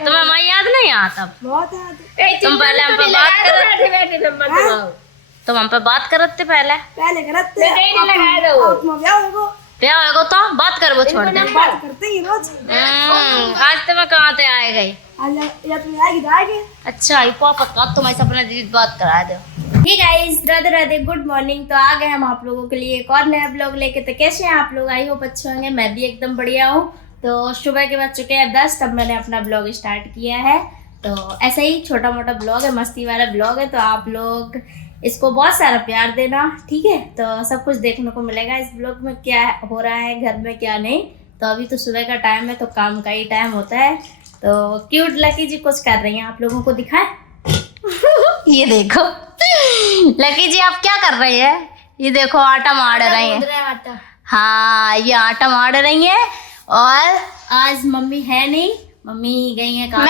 तुम्हें हमारी याद नहीं आता? बहुत याद। तुम पहले हम पे बात कर, तुम हम पे बात करते पहले करते क्या होगा तो बात कर वो छोड़ दे। बात करते ही रोज। आज तुम्हें कहाँ से आए गए? या तुम आएगी तो आएगी। अच्छा ये पापा का तुम्हारे सपना दीदी बात करा दो। Hey guys, Radhe Radhe, good morning. तो आ गए हम आप लोगों के लिए एक और नया ब्लॉग लेके। तो कैसे हैं आप लोग? आई होप अच्छे होंगे। मैं भी एकदम बढ़िया हूँ। तो सुबह के बज चुके हैं 10, तब मैंने अपना ब्लॉग स्टार्ट किया है। तो ऐसा ही छोटा मोटा ब्लॉग है, मस्ती वाला ब्लॉग है। तो आप लोग इसको बहुत सारा प्यार देना, ठीक है? तो सब कुछ देखने को मिलेगा इस ब्लॉग में, क्या हो रहा है घर में क्या नहीं। तो अभी तो सुबह का टाइम है, तो काम का ही टाइम होता है। तो क्यूट लकी जी कुछ कर रही हैं, आप लोगों को दिखाएं। ये देखो लकी जी आप क्या कर रहे हैं? ये देखो आटा मार रही हैं। आटा। हाँ ये आटा मार रही है। और आज मम्मी है नहीं, मम्मी गई है काम।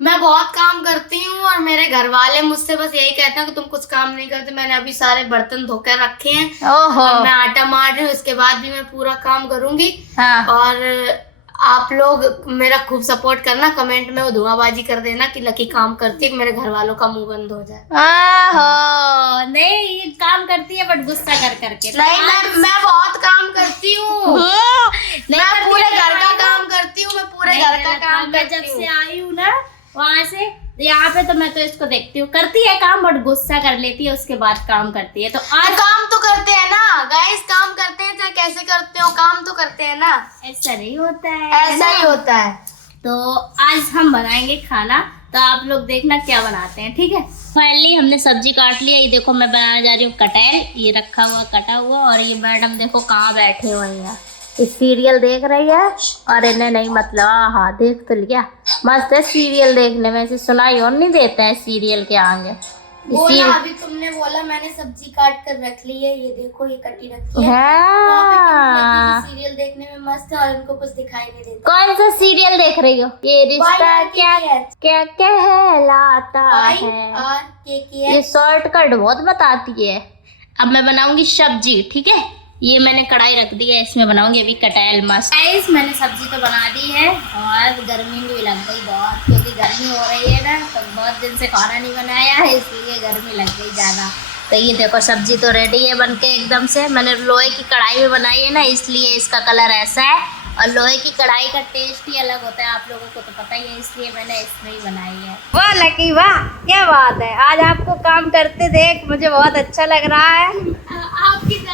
मैं बहुत काम करती हूँ और मेरे घर वाले मुझसे बस यही कहते हैं कि तुम कुछ काम नहीं करते। मैंने अभी सारे बर्तन धोकर रखे हैं। ओहो और मैं आटा मार रही हूँ, इसके बाद भी मैं पूरा काम करूंगी। हाँ। और आप लोग मेरा खूब सपोर्ट करना, कमेंट में वो धुआंबाजी कर देना कि लकी काम करती है, कि मेरे घर वालों का मुंह बंद हो जाए। आहो नहीं, ये काम करती है बट गुस्सा कर करके। नहीं, मैं बहुत काम करती हूँ। मैं पूरे घर का काम करती हूँ। मैं पूरे घर का काम मैं करती जब हूँ। से आई हूँ ना वहाँ से यहाँ पे, तो मैं तो इसको देखती हूँ, करती है काम बट गुस्सा कर लेती है, उसके बाद काम करती है। तो आज काम तो करते हैं ना गाइस, काम करते हैं चाहे कैसे करते हो, काम तो करते हैं ना। ऐसा नहीं होता है, ऐसा ही होता है। तो आज हम बनाएंगे खाना, तो आप लोग देखना क्या बनाते हैं, ठीक है? फाइनली हमने सब्जी काट लिया। ये देखो मैं बनाने जा रही हूँ कटहल। ये रखा हुआ कटा हुआ। और ये मैडम देखो कहाँ बैठे हुए हैं, इस सीरियल देख रही है। और इन्हें नहीं मतलब हाँ देख तो लिया, मस्त है सीरियल देखने में। ऐसे सुनाई और नहीं देते हैं सीरियल के आगे। अभी तुमने बोला, मैंने सब्जी काट कर रख ली है। ये देखो ये कटी रखी है। हाँ। सीरियल देखने में मस्त है और इनको कुछ दिखाई नहीं देता। कौन सा सीरियल देख रही हो? ये रिश्ता क्या क्या कहलाता है। और के ये शॉर्टकट बहुत बताती है। अब मैं बनाऊंगी सब्जी, ठीक है? ये मैंने कढ़ाई रख दी है, इसमें बनाऊंगी अभी कटहल मस्त। गाइस मैंने सब्जी तो बना दी है और गर्मी भी लग गई बहुत, क्योंकि गर्मी हो रही है ना, तो बहुत दिन से खाना नहीं बनाया है, इसलिए गर्मी लग गई ज़्यादा। तो ये देखो सब्जी तो रेडी है बनके एकदम से। मैंने लोहे की कढ़ाई में बनाई है ना, इसलिए इसका कलर ऐसा है। और लोहे की कढ़ाई का टेस्ट ही अलग होता है, आप लोगों को तो पता ही है, इसलिए मैंने इसमें ही बनाई है। वाह लकी वाह, क्या बात है। आज आपको काम करते देख मुझे बहुत अच्छा लग रहा है। आपकी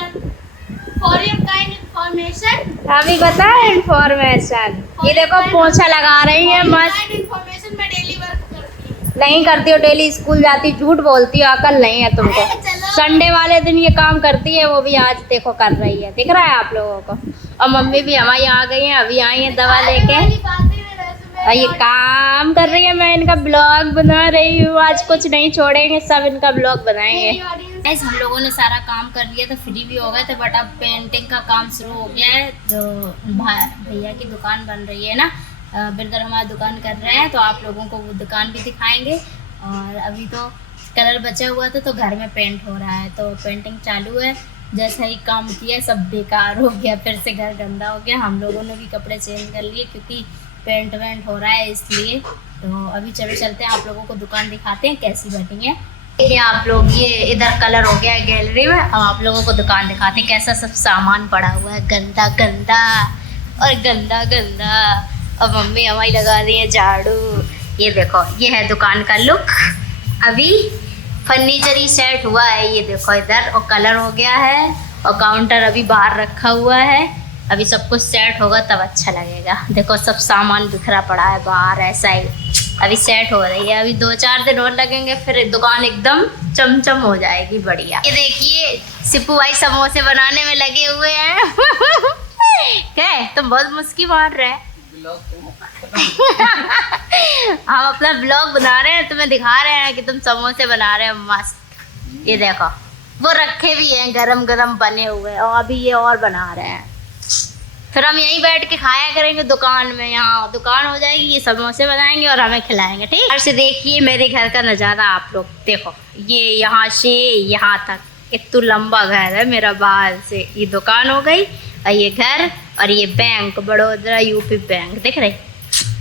फॉर योर काइंड इन्फॉर्मेशन, अभी बताए इन्फॉर्मेशन। ये देखो पोछा लगा रही है मस्त। इन्फॉर्मेशन मैं डेली वर्क करती हूँ। नहीं करती हो, डेली स्कूल जाती, झूठ बोलती हो, अकल नहीं है तुमको। संडे वाले दिन ये काम करती है, वो भी आज देखो कर रही है, दिख रहा है आप लोगों को। और मम्मी भी हमारी आ गई हैं, अभी आई हैं दवा लेके। और ये काम कर रही है, मैं इनका ब्लॉग बना रही हूँ। आज कुछ नहीं छोड़ेंगे, सब इनका ब्लॉग बनाएंगे। गाइस हम लोगों ने सारा काम कर लिया, तो फ्री भी हो गए थे। बट अब पेंटिंग का काम शुरू हो गया है। तो भैया की दुकान बन रही है ना, बिल्डर हमारी दुकान कर रहे हैं, तो आप लोगों को वो दुकान भी दिखाएंगे। और अभी तो कलर बचा हुआ था, तो घर में पेंट हो रहा है, तो पेंटिंग चालू है। जैसा ही काम किया सब बेकार हो गया, फिर से घर गंदा हो गया। हम लोगों ने भी कपड़े चेंज कर लिए, क्योंकि पेंट वेंट हो रहा है इसलिए। तो अभी चलो चलते हैं, आप लोगों को दुकान दिखाते हैं कैसी बैठी है। ये आप लोग, ये इधर कलर हो गया है गैलरी में। अब आप लोगों को दुकान दिखाते हैं कैसा सब सामान पड़ा हुआ है, गंदा गंदा और गंदा गंदा। और मम्मी हमारी लगा रही है झाड़ू। ये देखो ये है दुकान का लुक। अभी फर्नीचर ही सेट हुआ है, ये देखो इधर, और कलर हो गया है। और काउंटर अभी बाहर रखा हुआ है। अभी सब कुछ सेट होगा तब अच्छा लगेगा। देखो सब सामान बिखरा पड़ा है बाहर, ऐसा ही अभी सेट हो रही है। अभी 2-4 दिन और लगेंगे, फिर दुकान एकदम चमचम हो जाएगी बढ़िया। ये देखिए सिप्पू भाई समोसे बनाने में लगे हुए हैं। क्या तुम बहुत मुस्की मार रहे हैं। हम अपना ब्लॉग बना रहे हैं, तुम्हें दिखा रहे हैं कि तुम समोसे बना रहे हो मस्त। ये देखो वो रखे भी हैं गरम गरम बने हुए, और अभी ये और बना रहे हैं। फिर हम यहीं बैठ के खाया करेंगे दुकान में। यहाँ दुकान हो जाएगी, ये समोसे बनाएंगे और हमें खिलाएंगे, ठीक है? से देखिए मेरे घर का नज़ारा आप लोग देखो। ये यहाँ से यहाँ तक इतना लंबा घर है मेरा। बाहर से ये दुकान हो गई, और ये घर, और ये बैंक बड़ौदा यूपी बैंक दिख रही।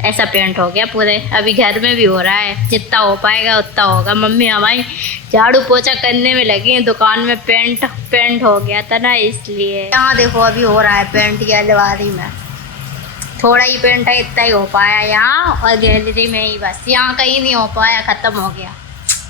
ऐसा पेंट हो गया पूरे। अभी घर में भी हो रहा है, जितना हो पाएगा उतना होगा। मम्मी हमारी झाड़ू पोछा करने में लगी है, दुकान में पेंट हो गया था ना, इसलिए। यहाँ देखो अभी हो रहा है पेंट की अलमारी में, थोड़ा ही पेंट है, इतना ही हो पाया यहाँ, और गैलरी में ही बस, यहाँ कहीं नहीं हो पाया, ख़त्म हो गया।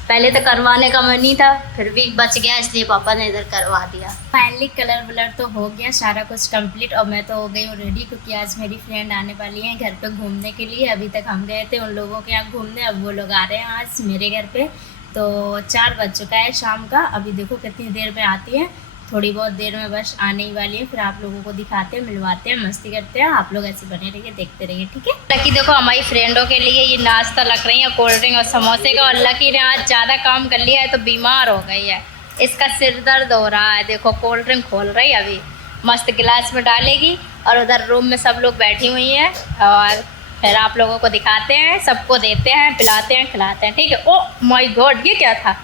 पहले तो करवाने का मन ही था, फिर भी बच गया, इसलिए पापा ने इधर करवा दिया। फाइनली कलर वलर तो हो गया, सारा कुछ कंप्लीट, और मैं तो हो गई हूँ रेडी, क्योंकि आज मेरी फ्रेंड आने वाली है घर पे घूमने के लिए। अभी तक हम गए थे उन लोगों के यहाँ घूमने, अब वो लोग आ रहे हैं आज मेरे घर पे। तो 4 बज चुका है शाम का, अभी देखो कितनी देर में आती है, थोड़ी बहुत देर में बस आने ही वाली है। फिर आप लोगों को दिखाते हैं, मिलवाते हैं, मस्ती करते हैं। आप लोग ऐसे बने रहिए, देखते रहिए, ठीक है। लकी देखो हमारी फ्रेंडों के लिए ये नाश्ता लग रही है, कोल्ड ड्रिंक और समोसे का, और लकी ने आज ज़्यादा काम कर लिया है तो बीमार हो गई है, इसका सिर दर्द हो रहा है। देखो कोल्ड ड्रिंक खोल रही है, अभी मस्त गिलास में डालेगी, और उधर रूम में सब लोग बैठी हुई हैं, और फिर आप लोगों को दिखाते हैं, सबको देते हैं, पिलाते हैं, खिलाते हैं, ठीक है। ओ माय गॉड, ये क्या था?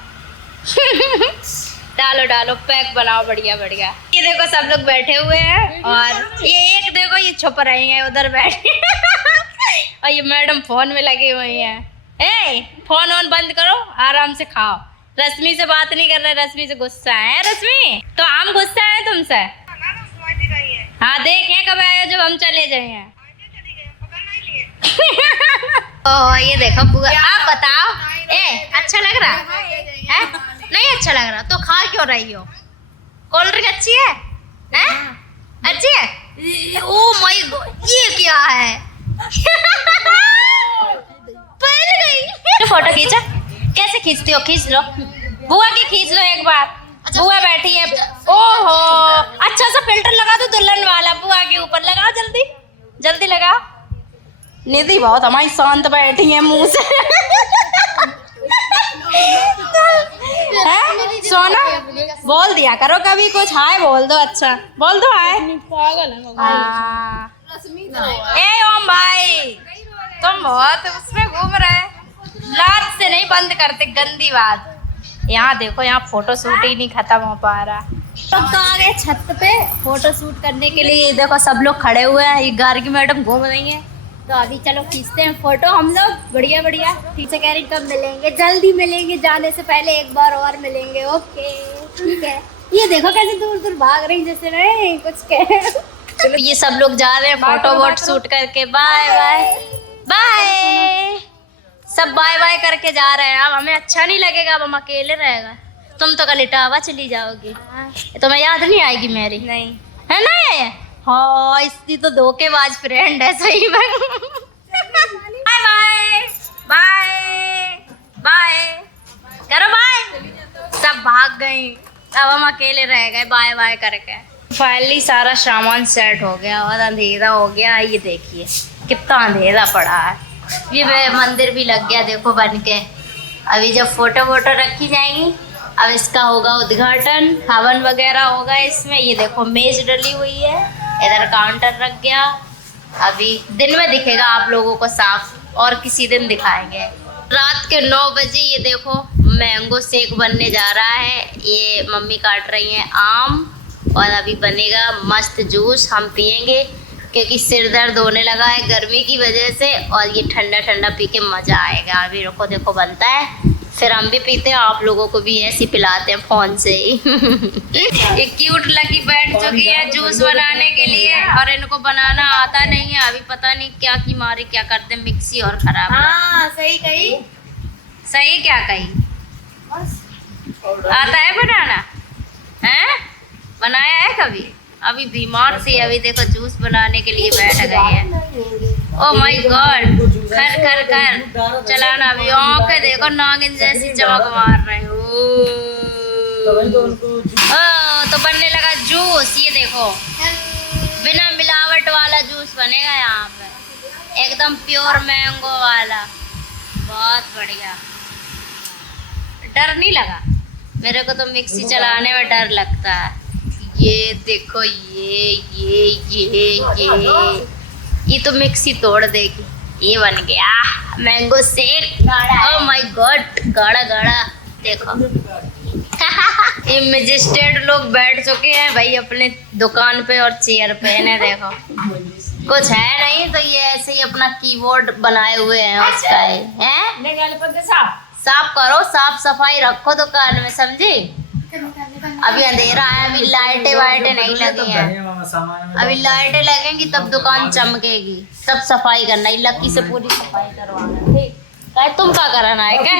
डालो डालो, पैक बनाओ, बढ़िया बढ़िया। ये देखो सब लोग बैठे हुए हैं, और ये एक देखो ये छुप रही हैं उधर बैठे और ये मैडम फोन में लगी हुई हैं। ए फोन ऑन बंद करो, आराम से खाओ। रश्मि से बात नहीं कर रहे, रश्मि से गुस्सा है। रश्मि तो हम गुस्सा है तुमसे? हाँ देखें कब आए जब हम चले जाए हैं। ओ ये देखो बुआ, आप बताओ, ए अच्छा लग रहा है? नहीं अच्छा लग रहा तो खा क्यों रही हो? कोल्ड ड्रिंक अच्छी है? हैं? अच्छी है? ओ माय गॉड, ये क्या है? पहले गई फोटो खींचा, कैसे खींचती हो? खींच लो बुआ की, खींच लो एक बार। बुआ बैठी है, ओहो अच्छा सा फिल्टर लगा दो दुल्हन वाला बुआ के ऊपर, लगाओ जल्दी जल्दी लगाओ। निधि बहुत हमारी शांत बैठी है मुंह से है? सोना बोल दिया करो कभी कुछ, हाय बोल दो, अच्छा बोल दो हाय। ए ओम भाई तुम बहुत उसमें घूम रहे, लात से नहीं बंद करते, गंदी बात। यहाँ देखो, यहाँ फोटो शूट ही नहीं खत्म हो पा रहा। लोग तो आ गए छत पे फोटो शूट करने के लिए, देखो सब लोग खड़े हुए हैं, ये गार्गी मैडम घूम रही है। तो अभी चलो खींचते हैं फोटो हम लोग, बढ़िया बढ़िया। ठीक है, कह रही कब मिलेंगे? जल्दी मिलेंगे, जाने से पहले एक बार और मिलेंगे, ओके ठीक है। ये देखो कैसे दूर दूर भाग रही, जैसे नहीं कुछ कह। चलो ये सब लोग जा रहे हैं फोटो वोट शूट करके, बाय बाय बाय, सब बाय बाय करके जा रहे हैं। अब हमें अच्छा नहीं लगेगा, अब हम अकेले रहेगा। तुम तो कल इटावा चली जाओगी, तुम्हें याद नहीं आएगी मेरी? नहीं है ना? हाँ इसकी तो धोखेबाज फ्रेंड है सही में। बाय बाय बाय बाय करो, बाय। सब भाग गई, अब हम अकेले रह गए बाय बाय करके। फाइनली सारा सामान सेट हो गया और अंधेरा हो गया। ये देखिए कितना अंधेरा पड़ा है। ये मंदिर भी लग गया देखो बन के। अभी जब फोटो वोटो रखी जाएंगी, अब इसका होगा उद्घाटन, हवन वगैरह होगा इसमें। ये देखो मेज डली हुई है, इधर काउंटर रख गया। अभी दिन में दिखेगा आप लोगों को साफ, और किसी दिन दिखाएंगे। रात के 9 बजे ये देखो मैंगो शेक बनने जा रहा है। ये मम्मी काट रही हैं आम, और अभी बनेगा मस्त जूस, हम पियेंगे क्योंकि सिर दर्द होने लगा है गर्मी की वजह से, और ये ठंडा ठंडा पी के मज़ा आएगा। अभी रुको देखो बनता है, फिर हम भी पीते हैं, आप लोगों को भी ऐसे पिलाते हैं फ़ोन से ही। ये क्यूट लकी बैठ चुकी है जूस बनाने के लिए, और इनको बनाना आता नहीं है। अभी पता नहीं क्या की मारी क्या करते, मिक्सी और खराब। हाँ सही कही। सही क्या कही? आता है बनाना? हैं? बनाया है कभी? अभी बीमार सी, अभी देखो जूस बनाने के लिए बैठ गई है। ओ माय गॉड, कर कर कर चलाना। अभी आंखें देखो नागिन जैसी चमक मार रहे हो। तो बनने लगा जूस। ये देखो बिना मिलावट वाला जूस बनेगा यहाँ पे, एकदम प्योर मैंगो वाला, बहुत बढ़िया। डर नहीं लगा मेरे को, तो मिक्सी चलाने में डर लगता है। ये देखो ये तो मिक्सी तोड़ देगी। ये बन गया mango shake. Oh my God, गाढ़ा गाढ़ा देखो। ये मैजिस्ट्रेट लोग बैठ चुके हैं भाई अपने दुकान पे और चेयर पे, इन्हें देखो कुछ है नहीं तो ये ऐसे ही अपना कीबोर्ड बनाए हुए हैं उसका है? साफ करो, साफ सफाई रखो दुकान में, समझी? अभी अंधेरा है, अभी लाइटें वाइटें नहीं लगी हैं, अभी लाइटें लगेंगी तब दुकान चमकेगी, तब सफाई करना। लक्की से पूरी सफाई करवाना, ठीक? काय तुम क्या कराना है क्या?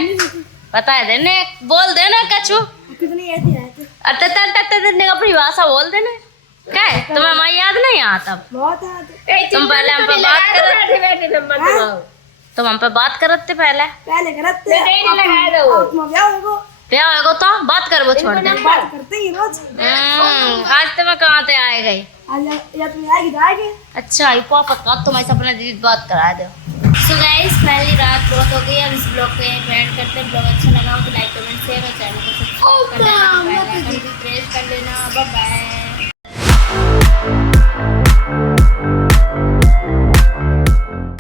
बता देने, बोल देना कछु। कितनी ऐसी है? देने का परिभाषा बोल देने। क्या है? तुम्हें हमारी याद नहीं आता? बहुत है। तुम पहले हम पे बात करते, तुम हम पे बात करते पहले करते क्या होगा तो बात कर वो छोड़ दे। बात करते ही रोज। आज तो मैं कहाँ से आए गई? या तुम आएगी तो आएगी। अच्छा ये पक्का तुम ऐसा अपना दीदी बात करा दो। सो गाइस पहली रात बहुत हो गई, अब इस ब्लॉग को यहीं पे एंड करते हैं। ब्लॉग अच्छा लगा हो तो लाइक कमेंट शेयर और चैनल को सब्सक्राइब कर लेना, बेल आइकन भी प्रेस कर लेना। Bye bye.